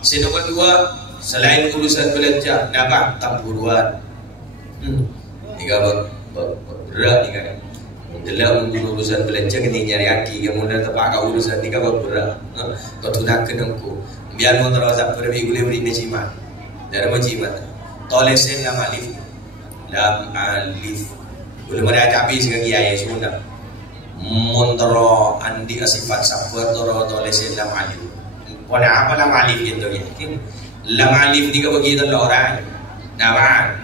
Nomor dua, selain urusan belanja, dapat tamburuan. Jika berat ni kan. Dalam urusan belanja kena nyari aki, kemudian terpakai urusan ni kan berat. Kau tunakan aku. Biar mau terus apa lebih boleh beri mencimat. Dari mencimat. Tolesin lam alif. Boleh mereka habis kaki ayat sudah. Montoro andi asifat safar toro tolesin lam alif. Pada apa lam alif itu ya? Lam alif ni kau bagi itu orang. Nama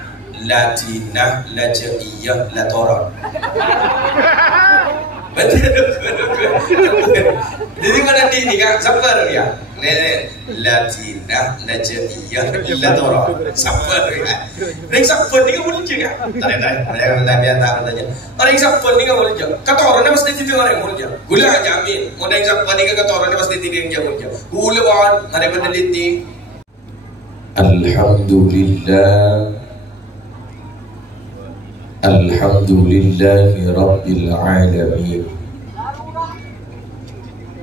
Latina, Lajaiyah, Latoron. Betul. Jadi mana ni kan safar ya? Latina, Lajaiyah, Latoron. Safar ya. Orang safar ni kau boleh juga. Tak. Mereka tak bertanya. Orang safar ni kau boleh juga. Kata orang ni pasti tidak orang boleh juga. Gula jamin. Orang safar ni kata orang ni pasti tidak yang boleh juga. Gula wan, mereka meneliti. Alhamdulillahi Rabbil Alamin.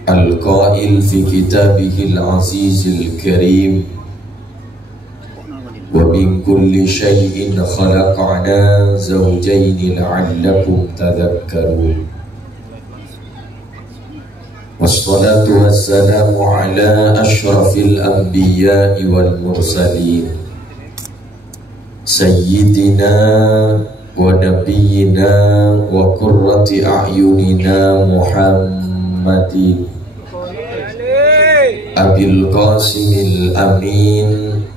Al-Qail fi kitabihil azizil karim. Wa min kulli shay'in khalaqna zawjayn la'allakum tadhakkarun. Wassalatu wassalamu ala ashrafil anbiya'i wal mursalin Sayyidina wa nabiyyina wa qurrati a'yunina Muhammadin Abil Qasimil Amin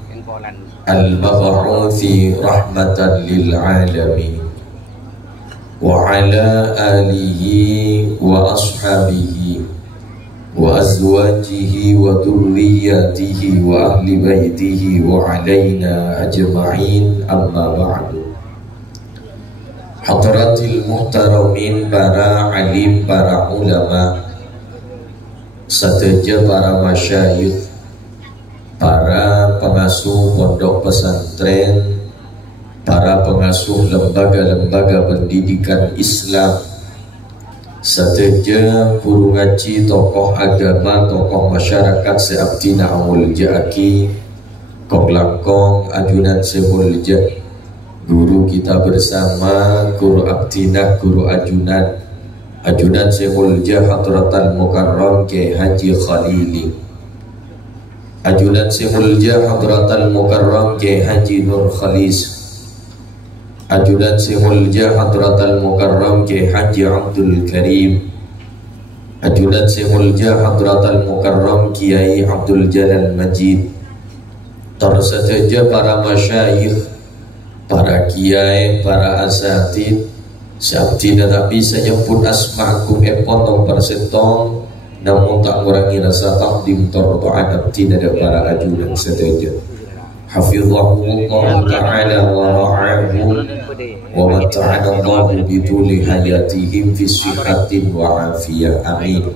Al-Mab'uthi rahmatan lil alamin wa ala alihi wa ashabihi wa azwajihi wa dhurriyyatihi wa ahli baitihi wa alaina ajma'in, amma ba'du. Hadratil muhtaramin, para alim, para ulama, seteja para masyayikh, para pengasuh pondok pesantren, para pengasuh lembaga-lembaga pendidikan Islam, seteja guru ngaji, tokoh agama, tokoh masyarakat seabdi na'amul ja'aki, kong langkong ajunan semulja, guru kita bersama, guru abdinah, guru ajunan semulja Hadratal Mukarram Kiai Haji Khalili, ajunan semulja Hadratal Mukarram Kiai Haji Nur Khalis, ajudan semulja Hadratal Mukarram Kiai Haji Abdul Karim, ajudan semulja Hadratal Mukarram Kiai Abdul Jalal Majid, terseteja para masyayikh, para kiai, para asatid, seabdi tetapi senyemput asma'akum potong persetong, namun tak kurangi rasa takdim tordo'an abdi ada para ajudan seteja. Hafizahullah ta'ala wa ra'ahu wa mata'ana Allah biduli hayatihim fi sihatin wa afiyah, amin.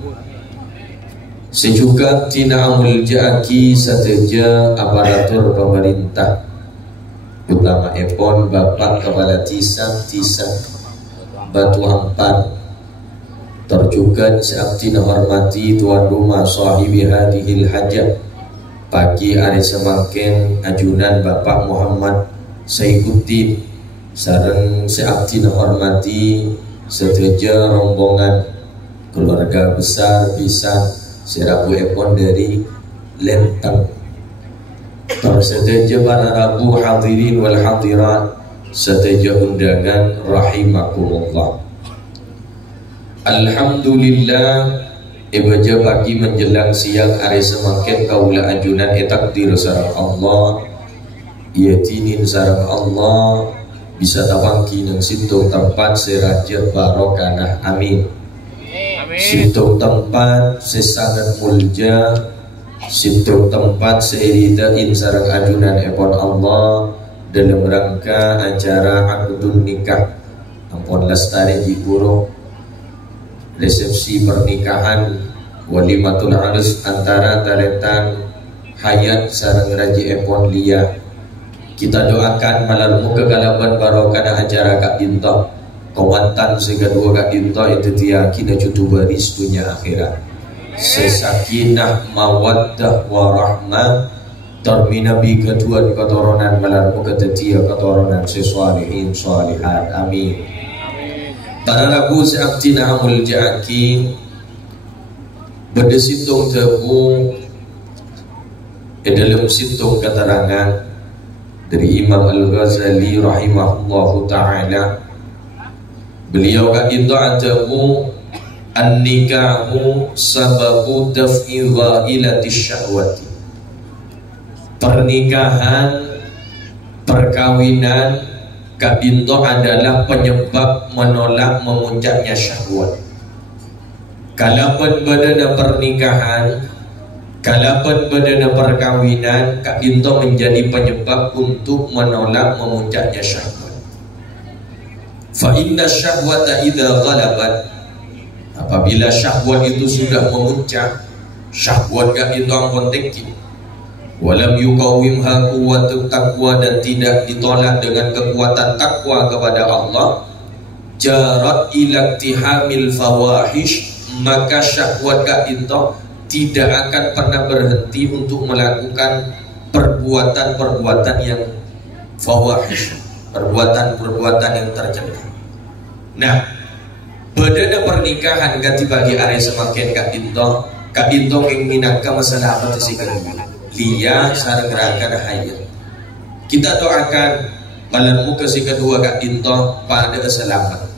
Sejuga tina'amul ja'aki seteja aparatur pemerintah, utama Epon, Bapak Kepala Tisang Batu Ampar, terjugan seabdi hormati tuan rumah sahibi hadihil hajat pagi hari semangkin ajunan Bapak Muhammad Saifuddin, sareng seabdi hormati seteja rombongan keluarga besar bisa serabu Epon dari Lenteng, terseteja para rabu hadirin wal hadirat, seteja undangan rahimakumullah. Alhamdulillah, ibaja pagi menjelang siang hari semakin kaula ajunan takdir sareng Allah, yatinin sareng Allah bisa tawangki nang situng tempat seraja barokah, amin. Situng tempat sesangat mulja, situng tempat seiridain sareng ajunan epon Allah dalam rangka acara akdun nikah ampun lestari jiburo, resepsi pernikahan walimatul arus antara talentan hayat sareng raji epon lia. Kita doakan malam kegalaban barokah acara kak dinto kawantan sehingga dua kak dinto itu dia kina cutu baris dunia akhirat, sesakinah mawaddah warahmah Tarmi Nabi ketuan ketoronan malar muka tetia ketoronan sesalihin salihat amin. Para rabu seaktina amul jaki berdesitung tebu dalam situng keterangan dari Imam Al-Ghazali rahimahullahu ta'ala. Beliau kata atamu an-nikahu sababu daf'i ghailatis syahwati. Pernikahan, perkawinan kabinto adalah penyebab menolak memuncaknya syahwat. Kalaupun bedana pernikahan, kalaupun bedana perkawinan, kabinto menjadi penyebab untuk menolak memuncaknya syahwat. Fa inna syahwata idza ghalabat, apabila syahwat itu sudah memuncak, syahwat kabinto ampun teki. Walam yuqawimha quwwatut taqwa, dan tidak ditolak dengan kekuatan takwa kepada Allah, jarat ila iktihamil fawahish, maka syahwat kabinto tidak akan pernah berhenti untuk melakukan perbuatan-perbuatan yang fawahish, perbuatan-perbuatan yang tercela. Nah, bedana pernikahan ganti bagi are semakin kabinto yang minangka masalah apa sih liya sareng gerakan hayat. Kita doakan malam muka si kedua kabinto pada selamat,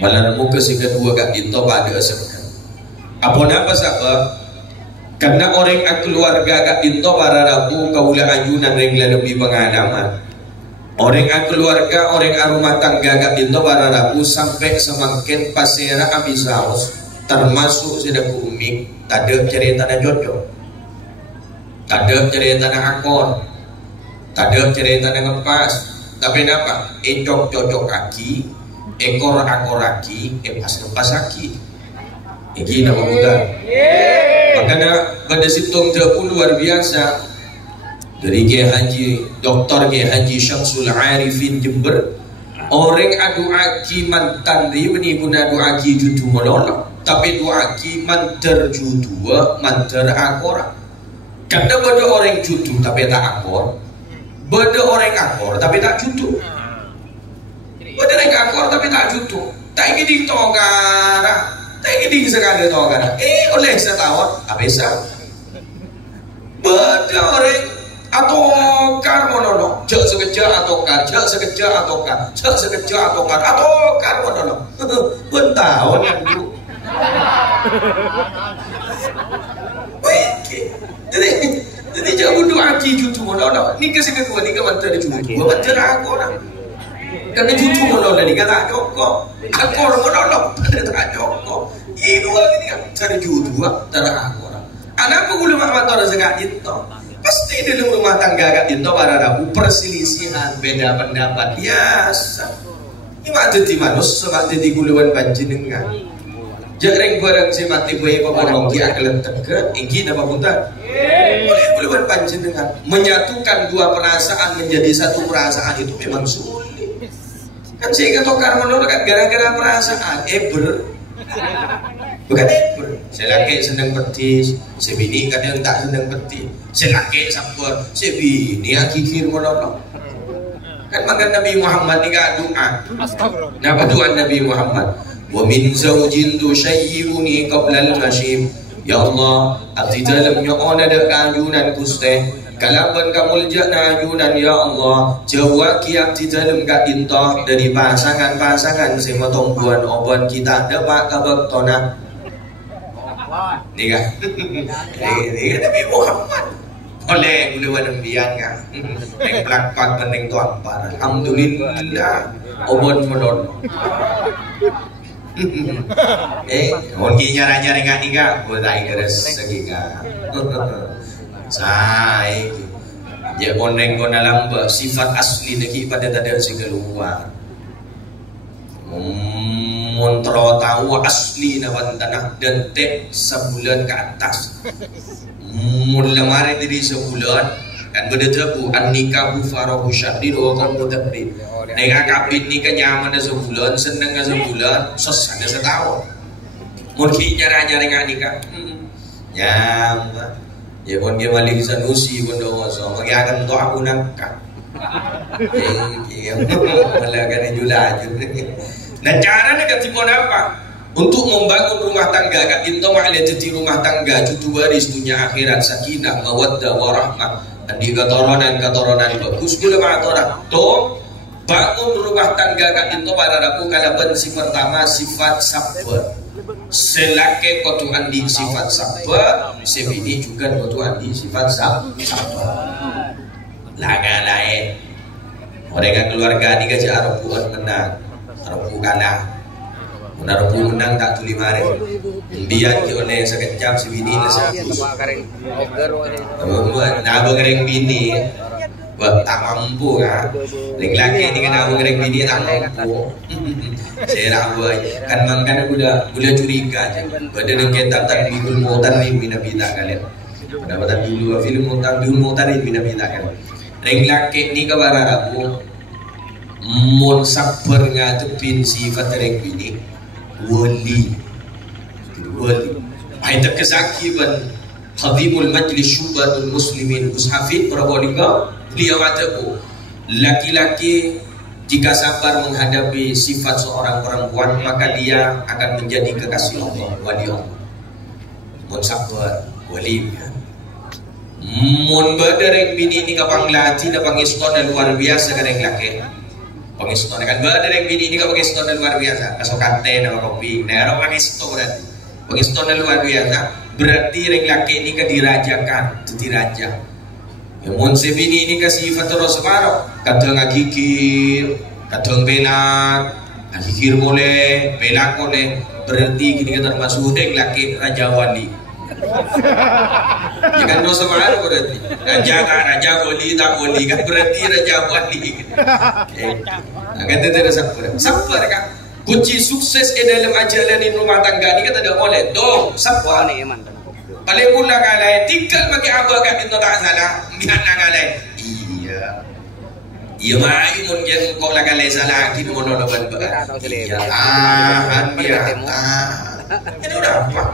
malam muka si kedua kabinto pada selamat. Apa napa sabab? Karena orang keluarga kabinto para rabu kaula ayunan yang lebih pengalaman. Orang keluarga, orang rumah tangga kabinto para rabu sampai semakin pasera habis haus, termasuk sudah umi, tak ada cerita dan jodoh, tak ada cerita dan akor, tak ada cerita dan ngepas. Tapi apa? Cocok kaki, ekor akor kaki, pas kaki. Ini nama muda. Makanya pada situng jauh luar biasa dari Kiai Haji Dr. Kiai Haji Syamsul Arifin Jember, orang adu aki mantan ini guna adu aki jutu menolak, tapi adu aki manter jutu manter akor. Karena beda orang jutu tapi tak akor, beda orang akor tapi tak jutu, beda orang akor tapi tak jutu. Tak ingin ditongkar, tak ingin sekali tongkar. Oleh setahun habis. Beda orang atokar monolog, cek sekejap atokar, cek sekejap atokar, cek sekejap atokar monolog. Pentahun yang dulu. Jadi jangan bunuh hati jutu monolog. Ni kasi kedua ni kan mantan jutu, mantan aku orang. Karena jutu monolog ni kan tak joko, akor monolog tak joko. Ini dua ni kan cari jutu, tak aku orang. Anak penggulu mantan sekat itu. Pasti dalam rumah tangga kabinto para rabu perselisihan, beda pendapat biasa. Ini mati di manus, mati di guluan panjenengan. Jarang barang si mati buaya paborong ki akal tegak, ingin apa punta? Boleh guluan panjenengan. Menyatukan dua perasaan menjadi satu perasaan itu memang sulit. Kan sehingga tokar menolak gara-gara perasaan, bukan si laki senang petis, si bini kadang tak senang petis. Si laki sabar, si bini kikir menolak. Kan makan Nabi Muhammad ni kan doa. Napa doa Nabi Muhammad? Wa min zawjin tushayyiruni qabla al-mashib. Ya Allah, abdi dalamnya ona ada kanjunan kuste. Kalaban kamu jana ajunan ya Allah, jawab ki abdi dalam kabinto dari pasangan-pasangan sema tombuan oban kita dapat kabaktona. Ni kan? Ni Nabi Muhammad. Oleh guluan ambian kan. Neng plak-plak meneng tuan par. Alhamdulillah oban menon. Mungkin nyara-nyara nggak nikah, boleh keres segiga. Say, je oneng ko nalang ba sifat asli lagi pada tada si keluar. Montro tahu asli nawan tanah dan tek sebulan ke atas. Mula mari dari sebulan kan berdebu an nikahu farahu syahrin wa qad tabrid. Nek akabin nikah nyaman sebulan, seneng sebulan, sesana setahun. Mungkin nyara-nyara nikah. Nyaman. Ya pun dia balik Sanusi pun dah masa. Bagi akan untuk aku nakak. Melakukan julaju. Nah cara nak timon apa? Untuk membangun rumah tangga, kat kita makna jadi rumah tangga, cutu waris dunia akhirat, sakinah, mawaddah, warahmah. Andi katoranan bagus gula matorak. To bangun rumah tangga kat kita pada aku kalaban si pertama sifat sabar. Selake kotu andi sifat sabar, sebini juga kotu andi sifat sabar. Laga lain. Orang keluarga ni kerja arabuan menang, arabu kalah. Arabu menang tak tuli mari. Biar oleh sekejap sebini lah sebus. Nah bergereng bini, tak mampu kan? Laki-laki ni kan abang gereng bini tak mampu. Saya rabu kan makan aku dah curiga je. Pada dengan tak bihul motan ni bina bina kalian. Pada bihul film motan ni bina bina kalian. Laki ni kabar rabu. Mon sabar ngadepin sifat gereng bini. Wali. Hai terkesakiban Khadimul Majlis Syubatul Muslimin Ushafid Prabolingga. Beliau kataku, laki-laki jika sabar menghadapi sifat seorang perempuan, maka dia akan menjadi kekasih Allah, wali Allah. Mun sabar, wali. Mun badereng bini ni kapang lati da pangiston luar biasa kadang laki. Pangiston kan badereng bini ni kapang pangiston luar biasa. Kasokan teh nama kopi, nah pangiston berarti. Pangiston luar biasa. Berarti reng laki ni kedirajakan, diraja. Mun sebini ini kasih sifat terus separuh, kadang ngagikir, kadang belak, ngagikir boleh, belak boleh, berarti kini kan termasuk dek laki raja wali. Ya kan terus separuh berarti, raja wali tak wali kan berarti raja wali. Nah kan itu tidak sabar kan. Kunci sukses dalam ajaran rumah tangga ni kan tidak boleh, dong sabar. Paling mula kalai tinggal bagi abah kat kita tak salah biar nak kalai iya mai mun jen kok lah kalai salah kita mun nak ban iya tahan biar itu apa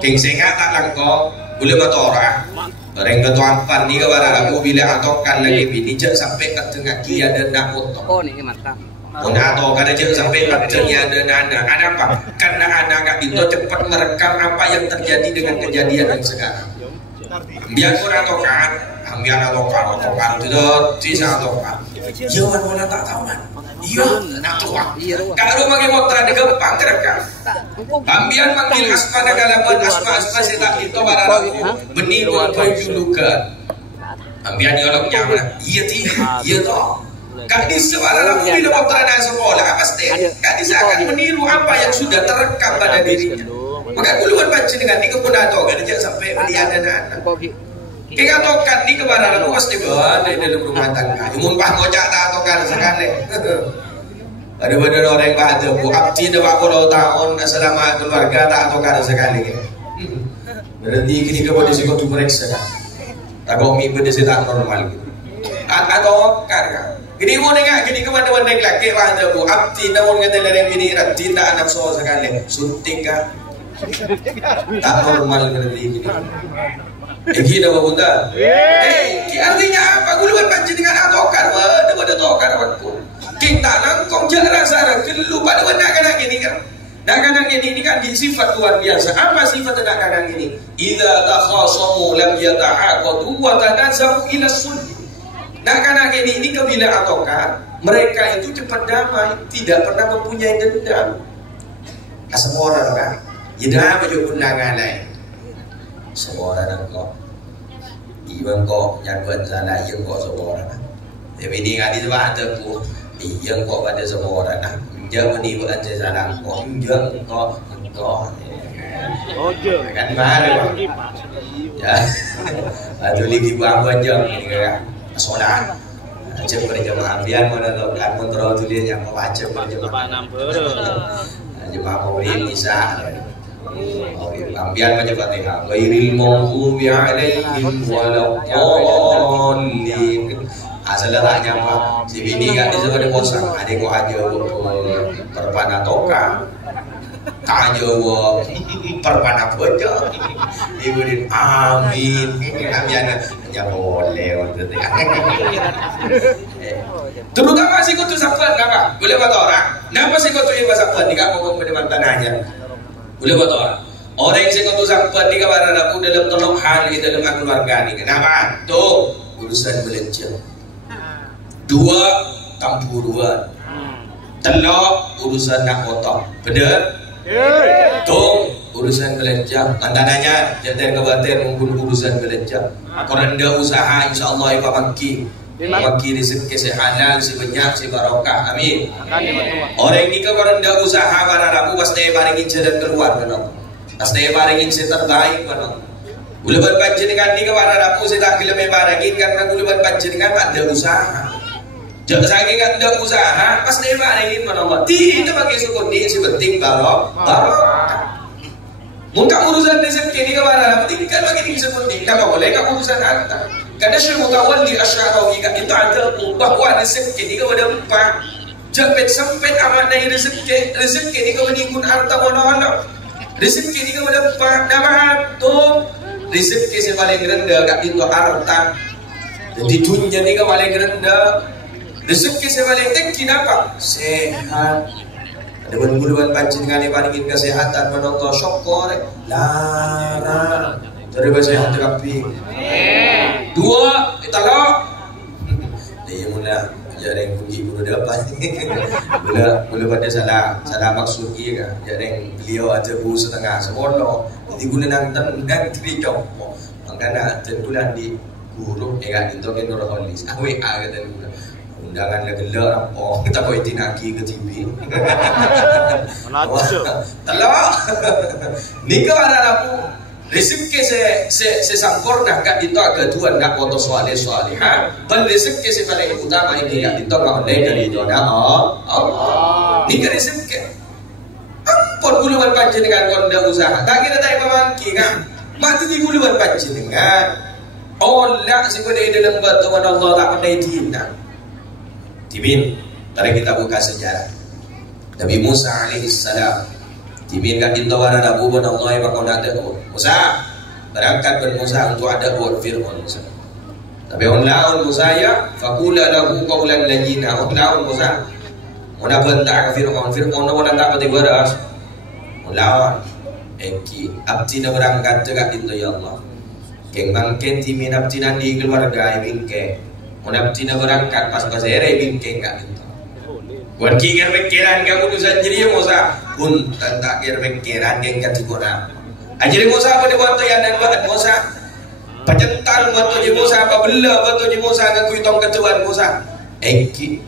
king singa tak langko boleh matora orang ketuampan ni ke barang aku bila atokan lagi bini jek sampai ke tengah kia dan nak motor oh ni mantap atau kada je sampai pacarnya ada apa? Karena anak itu cepat merekam apa yang terjadi dengan kejadian yang sekarang. Biar kurang tokan, biar tokan tidak bisa tokan. Jangan mana tak tahu kan? Iya, nak tua. Kalau pakai motor ada gempang terekam. Ambian panggil asma negalaman asma setak itu barang benih berjulukan. Ambian dialognya mana? Iya toh. Kak di sekolah aku bila motor anak sekolah pasti Kak di akan meniru apa yang sudah terekam pada dirinya. Maka duluan baca dengan ni kepun atau kan jangan sampai melihat anak-anak. Kita tokan ni kepada aku pasti berada dalam rumah tangga. Imun pah ngocak tak tokan sekali. Ada orang yang baca bu abdi dah 40 tahun selama keluarga tak tokan sekali. Berarti kini kepada si kau tu periksa. Tak kau mimpi dia tak normal. Atau kan? Gini mau nengak, gini kemana neng laki wajah bu abdi namun kata lereng bini rati tak anak so sekali suntik kan tak normal berarti gini. Gini apa bunda? Artinya apa? Guluan panci dengan atokar, pada tokar aku. Kita nangkong jalan sarang kelu pada nak gini kan. Nak ini kan di sifat luar biasa. Apa sifat nak ini? Idza takhasamu lam yata'aqadu wa tanazamu ila sulh. Nah karena ini kebila ataukah mereka itu cepat damai, tidak pernah mempunyai dendam. Semua orang kan, tidak baju undangan lain. Semua orang kok, iban kok yang buat salah, yang kok semua orang. Tapi ini kan itu ada ku, yang kok pada semua orang. Jangan ini buat salah kok, jangan kok. Oh kan baru. Ya, ada lagi buang banjang ini kan. Solat wajib berjamaah biar mana lakukan kontrol tulis yang wajib berjamaah jemaah mau bisa biar macam Fatihah ghairil maghdubi alaihim waladdallin asal tak nyapa si bini kan di sana bosan adik kok aja perpana toka tak jawab perpanak bocor ibu din amin hanya boleh terutama si kutu sapuan apa boleh buat orang kenapa si kutu ibu sapuan jika mau pada tanahnya boleh buat orang yang si kutu sapuan jika barang aku dalam tolong hal dalam keluarga ni kenapa tuh urusan belanja dua tampuruan telok urusan nak potong bener tuh urusan belanja tandanya jangan khawatir mungkin urusan belanja koranda usaha insyaallah ibu maki rezeki halal si banyak si barokah amin orang ini koranda usaha barang aku pasti baringin jalan keluar benar pasti baringin si terbaik benar boleh berpanjenengan ni barang aku saya tak kira barangin karena boleh berpanjenengan ada usaha jangan saking ada usaha pas dia baringin mana tidak pakai sukuni si penting barokah muka urusan rezeki ni kebarang penting kan bagi ni sukuni kenapa boleh kamu urusan harta kada syekh mutawalli asy'arawi itu ada bahwa rezeki ni kepada empat jepit sempit amat dari rezeki ni kepada ikut harta bono rezeki ni kepada empat nama tu rezeki si paling rendah kat itu harta jadi dunia ni paling rendah rezeki saya paling tinggi apa? Sehat. Ada buluan panjenengan yang paling kesehatan menonton syukur larang. Dari sehat terapi. Dua, italok. Dia mula jadi kunci guru dapat. Mula pada salah maksud dia kan. Jadi beliau ada bu setengah sebolo. Jadi guna nang trijok. Makanya tentulah di guru kan itu kan nurholis. Awe kata guru. Undangan dah gelap apa kita kau itinaki ke TV. Talak. Ni ke mana aku rezeki se sempurna kat itu agak tuan nak foto soal ha. Dan rezeki se paling utama ini kat itu kau leh dari itu Allah. Ni ke rezeki. Ampun guluan panjenengan kau ndak usaha. Tak kira tak pemangki kan. Mati di guluan panjenengan. Allah sebenarnya dalam bantuan Allah tak pandai dina. Timin, mari kita buka sejarah. Nabi Musa alaihissalam. Timin kan ditawar ada Abu bin Allah yang ada Musa berangkat ben Musa untuk ada buat Fir'aun Musa. Tapi lawan Musa ya, faqula lahu qawlan layyina. Lawan Musa. Muna benda Fir'aun nak tak pati beras. Lawan eki abdi na berangkat dekat itu ya Allah. Keng bangken timin abdi nandi keluarga bingke. Munabdi na berangkat pas ere bingkeng kat itu. Buat kira pikiran kamu tu sendiri Musa. Pun tak kira pikiran geng kat ikona. Ajari Musa apa dia buat ya dan buat Musa. Pacentar buat tu Musa apa bela buat tu Musa nak kuitong ketuan Musa. Eki.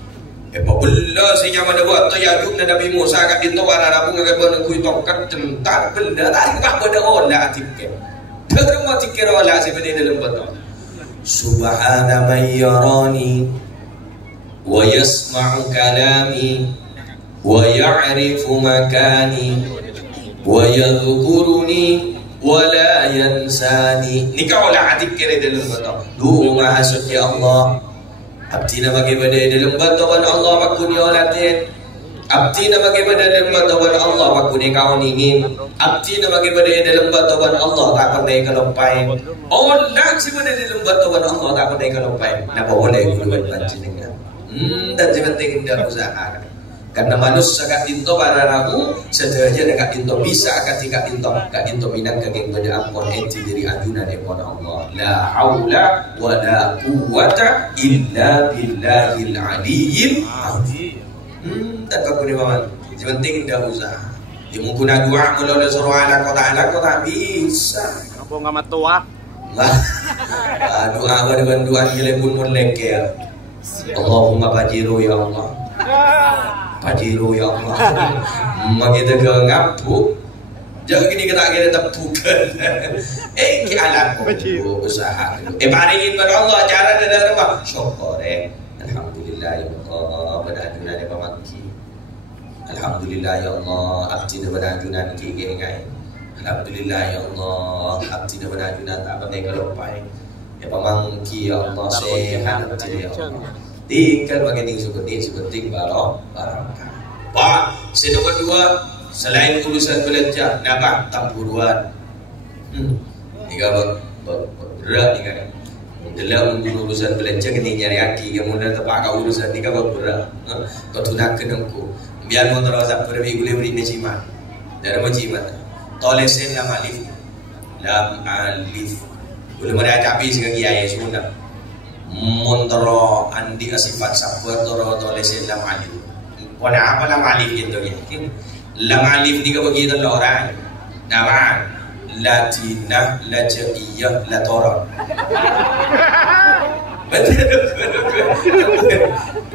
Apa bela si zaman dia buat tu ya duk Nabi Musa kat itu warna rabu ngak buat kuitong kecentar bela tak apa pada olah tiket. Terima tikir olah sebenarnya dalam betul. Subhana man yarani wa yasma'u kalami wa ya'rifu makani wa yadhkuruni wa la yansani. Ni kau lah adik kira dalam betul. Lu maha suci Allah. Abdi na bagaimana dalam bantuan Allah makuni olatin. Abdi na bagaimana dalam bantuan Allah makuni kau ingin. Abdi na bagaimana dalam bantuan Allah tak pernah kelompain. Allah sebenarnya dalam bantuan Allah tak pernah kelompain. Napa boleh guluan panjenengan. Dan sepenting dia usaha. Karena manusia kat tinto para ragu sederhana dekat tinto bisa ketika tinto minang kageng pada ampun enti diri ajunan ekon Allah. La haula wa la quwata illa billahil aliyyil azim. Tak kau ni bawan. Sepenting dia usaha. Dia mungkin ada doa melalui surah Allah kau tak bisa. Apa ngamat tua? Doa bantuan gile pun leker. Allahumma fajiru ya Allah. Fajiru ya Allah. Kita ke ngapu. Jangan gini kita tepukan. Alat usaha. Paringin pada Allah cara dan rumah. Syukur Alhamdulillah ya Allah berhajunan yang pemaki. Alhamdulillah ya Allah abdi berhajunan kiki ngai. Alhamdulillah ya Allah abdi berhajunan tak pandai kelopai. Ya pemangki ya Allah sehat abdi ya Allah. Tinggal bagi ning syukur ni sepenting barokah. Pak, nomor 2 Selain urusan belanja, napa tampuruan. Nika berat nika. Dalam urusan belanja kini nyari aki, kemudian tepak kau urusan nika berat. Kau tunakan aku. Biar mau terus pergi boleh beri mencimat. Dari mencimat. Tolesin lam alif. Boleh mereka capi sekali ayat sunnah. Montoro andi asifat sabar toro tolesin lam alif. Pada apa lam alif gitu ya? Lam alif ni begitu orang. Nama Latina, Lajaiyah, Latora. Betul.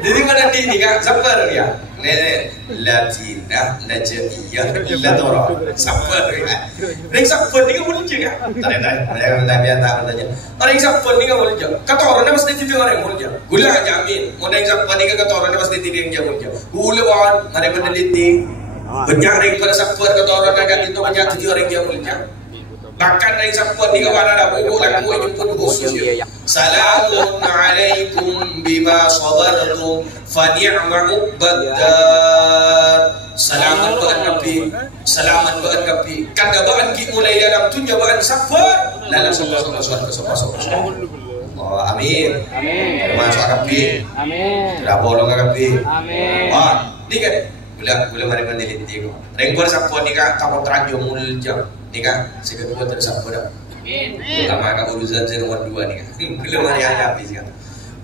Jadi mana ni kan sabar ya? Latina, Lajaiyah, Latora. Sabar ya. Orang sabar ni kan boleh juga. Tak tanya. Orang sabar ni kan boleh juga. Kata orang mesti tidak orang boleh juga. Gula jamin. Orang sabar ni kan kata orang mesti tidak yang boleh juga. Gula wan, mereka meneliti. Banyak daripada sabar kata orang agak itu banyak tujuh orang yang mulia. Bahkan dari sabar di kawan ada buku lagu yang pun khusus. Salamun alaikum bima sabartum fa ni'ma uqbadar. Selamat buat Nabi, selamat buat Nabi. Kada baan ki mulai dalam tunja baan sabar. Lalu sopa. Oh, amin. Amin. Masuk Nabi. Amin. Dah bolong Nabi. Amin. Ah, ni kan Gula mari meneliti ko. Rengkor sa po ni ka takot radyo mulja. Ni ka siguro po sa po da. Amin. Tama ka urusan sa nomor 2 ni ka. Gula mari hadapi siya.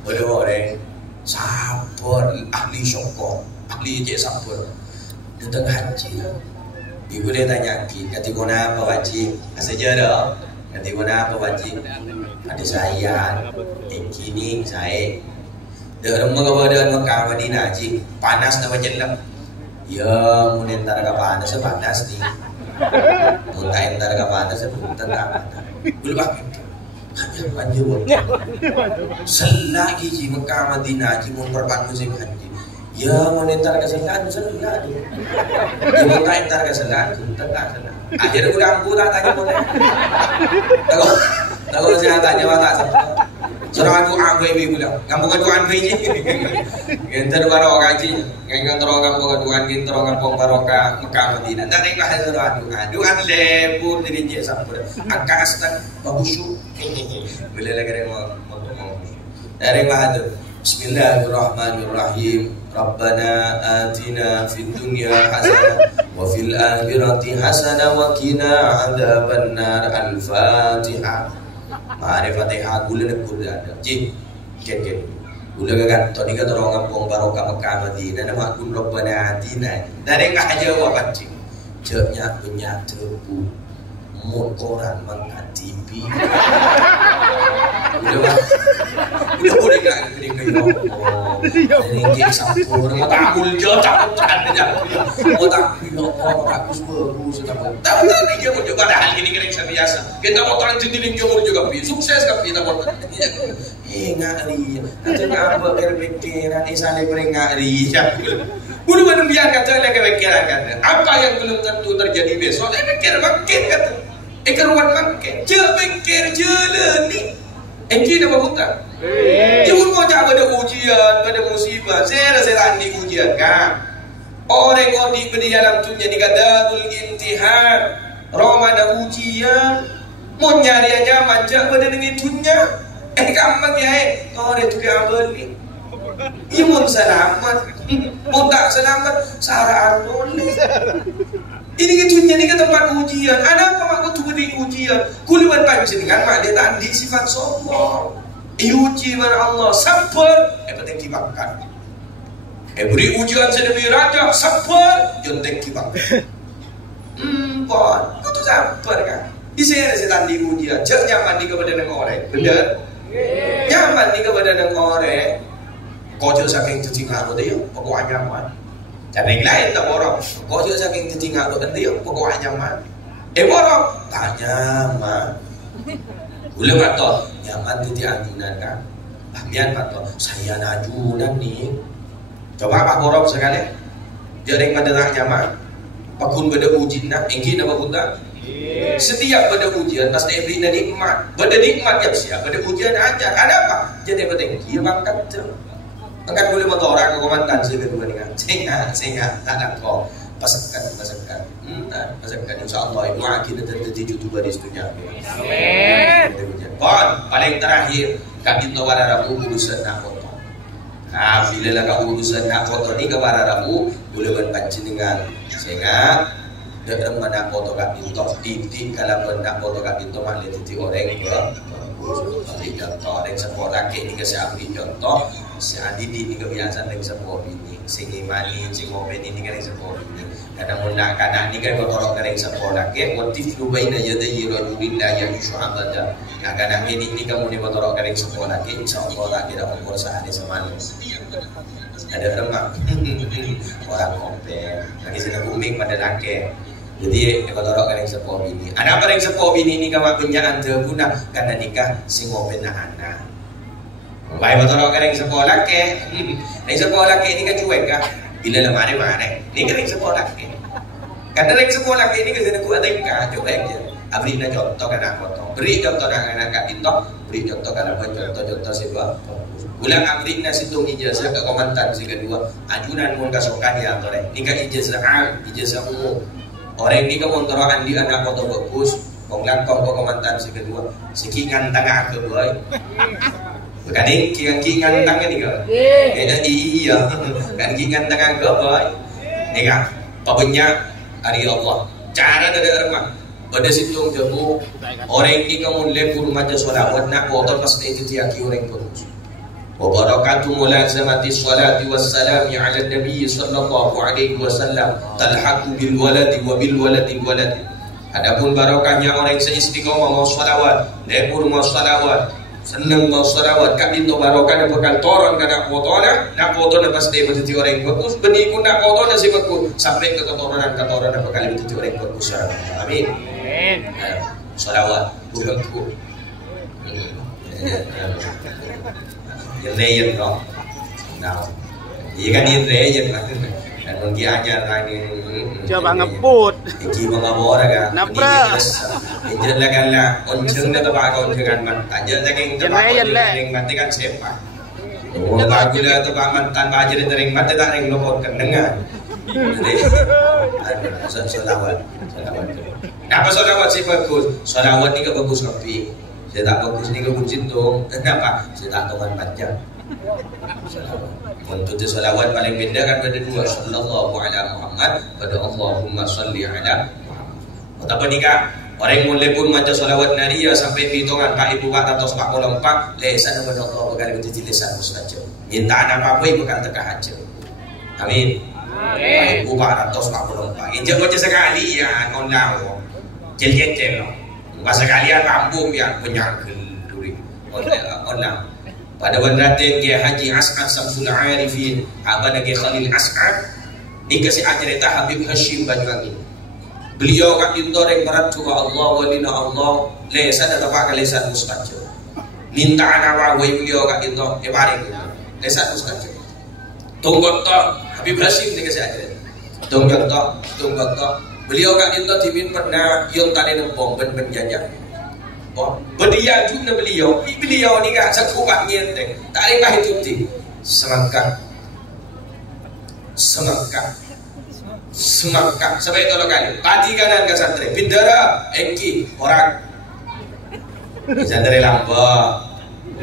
Orang sapor ahli syokor, ahli je sapor. Datang haji. Ibu dia tanya ki, kati guna apa wajib? Saja dah. Kati guna apa wajib? Ada saya. Kini saya. Dah rumah kepada Mekah Madinah haji. Panas nama jelam. Ya, mungkin entar ka panas nih. Muntah entar ka panas muntah ka. Belum panjur. Selagi ji Mekah Madinah ji mun perpan musim haji. Ya, mungkin entar ka selan selan. Ya muntah entar ka selan muntah ka selan. Akhirnya udah ampuh tak tanya boleh. Kalau saya tanya tak sampai. Surah doa gue bilang, kamu keduaan gue je. Kita baru kaji, kita terus kamu keduaan kita terus kamu barokah Mekah Madinah. Dan ini lah surah doa lebur dari je sampai. Angkastan bagusu. Boleh lagi mau. Dari mana tu? Bismillahirrahmanirrahim. Rabbana atina fid dunya hasanah wa fil akhirati hasanah wa qina adzabannar. Al-Fatihah. Ma'rifatihah gula nak gula ada. Cik, ken. Gula kan tadi kata orang kampung barokah Mekah Madinah nama kun Rabbana atina. Dari aja apa cik? Ceknya punya tebu motoran mangkat TV. Udah boleh kan ini ini cik sampur mata buljo takut aja. Otak bagus tahu ni dia pun juga ada hal ini kering biasa. Kita mau tahu jadi dia pun juga sukses kan kita pun. Ngari. Katanya apa berpikiran isale ngari. Bulu belum biar kata lagi pikiran kan. Apa yang belum tentu terjadi besok, pikir makin kata. Keruan makin. Pikir jalan ni. Engki nama hutang. Ibu mau cakap ada ujian, ada musibah. Saya rasa ni ujian kan. Orang yang diberi dalam dunia ni kata darul imtihan. Roma ada ujian. Mau nyari aja manja pada dengan dunia. Gampang ya orang itu gambar ni. Imun selamat. Mau tak selamat saraan boleh. Ini ke dunia ni ke tempat ujian. Ada apa mak tu beri ujian? Kuluan panjenengan mak dia tadi sifat sombong. Uji mana Allah sabar. Penting dimakan. Beri ujian sedemi raja sabar. Jontek kibakan. Pon, kau tu sabar kan? Di sini saya tadi ujian. Jangan nyaman di kepada orang. Benar? Nyaman di kepada orang. Kau jangan saking tertinggal dia. Pokoknya nyaman. Dan yang lain tak borong. Kau juga saking tertinggal tu dia pokoknya nyaman. Borong tak nyaman. Boleh kata nyaman titik ajunan kan. Bahmian kata saya nak ajunan ni. Coba pak borong sekali. Jadi pada tak nyaman. Pakun pada ujian nak engki nama punta. Setiap pada ujian pasti beri nikmat. Pada nikmat yang siap. Pada ujian ajar. Ada apa? Jadi penting dia bangkat tu. Angkat boleh motor orang ke komandan kedua ni kan. Sehingga tak nak kau. pasakan insyaallah ibu kita terjadi youtuber di dunia. Amin. Paling terakhir kami tahu rabu urusan nak foto. Nah, bila lah kau urusan nak foto ni kepada rabu boleh berpancingan sehingga dalam mana foto kami tok titik kalau nak foto kami tok mak titik orang ke beri contoh orang sekolah ke ni kasi beri contoh si Adidi ni kebiasaan dengan sebuah bini sing imani sing ngopen ini kan sebuah bini kadang nak kadang ni kan kotor kan sekolah ke motif lu baina yadayhi rajulillah ya yusya'abada nah kadang ini kamu ni kotor kan sekolah ke insyaallah kita umur sehari semalam ada remak orang ngopen lagi sedang booming pada laki. Jadi kotor kan sebuah bini ada apa yang sebuah bini ni kamu penjaan terguna karena nikah sing ngopen anak. Baik betul orang yang sekolah ke, yang sekolah ke ini kan cuek kah? Bila lah mana? Ini kan yang sekolah ke. Karena yang sekolah ke ini kan saya nak buat tingkah cuek je. Beri contoh kan aku tu, beri contoh kan anak kat itu, beri contoh kan apa contoh sebab. Ulang abri nasi tung ijazah ke komandan si kedua, ajunan mun kasokan ya tu ni kan ijazah umum. Orang ni kan montorokan di anak foto bagus, konglakong ke komandan si kedua, sekian tengah ke boy. Kan kingan tangan ni ke? Iya. Kan kingan tangan ke boy. Ni kan pabenyak hari Allah. Cara ada rumah. Pada situng jamu orang ni kamu lepur macam solawat nak motor pasti itu tiaki orang terus. Wa barakatuh mulazamati salati wassalam ala nabi sallallahu alaihi wasallam talhaqu bil waladi wa bil waladi waladi. Adapun barokahnya orang yang seistiqomah mau salawat, lepur mau salawat, senang mau salawat kat pintu barokah dan bekal toron kana fotonya nak foto na pasti menjadi orang yang bagus benih pun nak foto na si bagus sampai ke keturunan bekal menjadi orang yang bagus. Amin. Salawat bukan ku yang lain no nah iya kan yang lain lah dan mungkin ajar lagi coba ngebut iki mengabora kan nabrak injil lah kan lah onceng na tebak oncengan man aja saking tebak yang mati kan siapa bagus lah tebak mantan bajar tering mati tak ring lopot kan dengar solawat kenapa solawat sih bagus solawat ni bagus kopi saya tak bagus ni kebuncit dong kenapa saya tak tahu panjang solawat untuk solawat paling beda kan pada dua sallallahu ala Muhammad pada Allahumma salli ala Muhammad betapa nikah orang yang mulai pun macam solawat naria sampai hitungan Pak Ibu 444 lesan kepada Allah berkali berjadi lesan mustajab minta apa-apa ibu kan tekah aja amin Pak Ibu 444 injak baca sekali ya ngonlaw cel-cel bahasa kalian kampung yang penyangkil duri onlang pada wanraten Kiai Haji As'ad Samsul Arifin abana Kiai Khalil As'ad dikasih cerita Habib Hashim Banyuwangi beliau kat dintoreng beratu Allah walina Allah lesan atau pakai lesan mustajab minta anak wahai beliau kat dintor baring lesan mustajab tunggok tok Habib Hashim dikasih cerita tunggok tok beliau kat dintor timin pernah yang tadi nempong ben jajak berdiam juga beliau ni kan sekuat nyenteng tak ada itu ti semangka sampai tolong kali pati kanan ke santri bindara engki orang santri lampa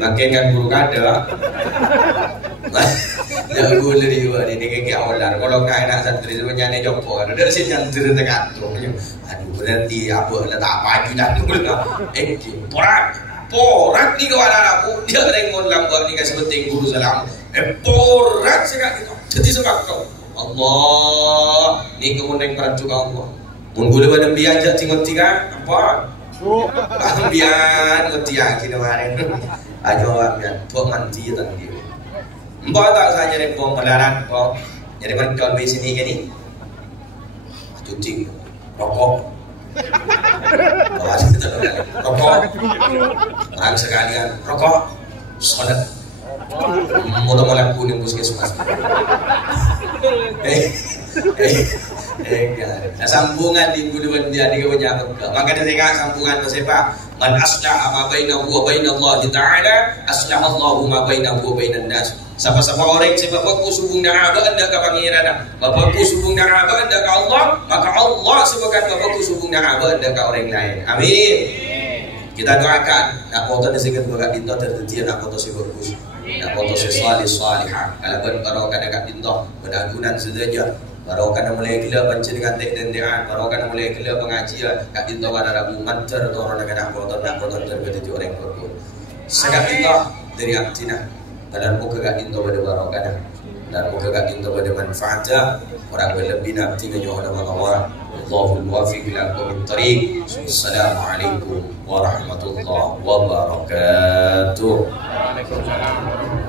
makin kan guru kada ya guru dari luar ini kayak awal kalau kau nak santri sebenarnya ni jompo ada sini santri dekat tu aduh berarti apa lah tak pagi dah dulu engki porak ni kau ada aku dia rengon lampa ni kasih penting guru salam porak sekali jadi sebab kau Allah ni kemudian peratu Allah mun boleh pada biar jak tinggal tiga apa biar ngerti kita kemarin ajo biar buat manti tadi mbak tak saja ni bom pelaran kok jadi mereka di sini kan ni cuci rokok rokok orang sekalian rokok solat mula-mula kuning puskesmas sambungan di buluan dia di kebanyakan makanya saya sambungan ke siapa Man aslaha ma bainahu wa bainallahi ta'ala aslaha Allahu ma bainahu wa bainan nas. Siapa-siapa orang yang bapakku subung na'aba anda ke pangeran, bapakku subung na'aba anda ke Allah, maka Allah sebabkan bapakku subung na'aba anda ke orang lain. Amin. Kita doakan nak foto di sini juga dinto terjadi nak foto si bagus, nak foto si salihah. Kalau barokah dekat dinto berdagunan saja. Barokah mulai gila panjenengan tek dendean, barokah mulai gila pengajian. Kak dinto pada rabu mancer tu orang nak foto terjadi orang bagus. Segala dinto dari aktina. Dan muka gak into pada barokah dan muka gak into pada manfaatnya orang berlebih nanti kejohan Allah. Allahul muwaffiq ila aqwamit thariq. Assalamualaikum warahmatullahi wabarakatuh. Waalaikumsalam.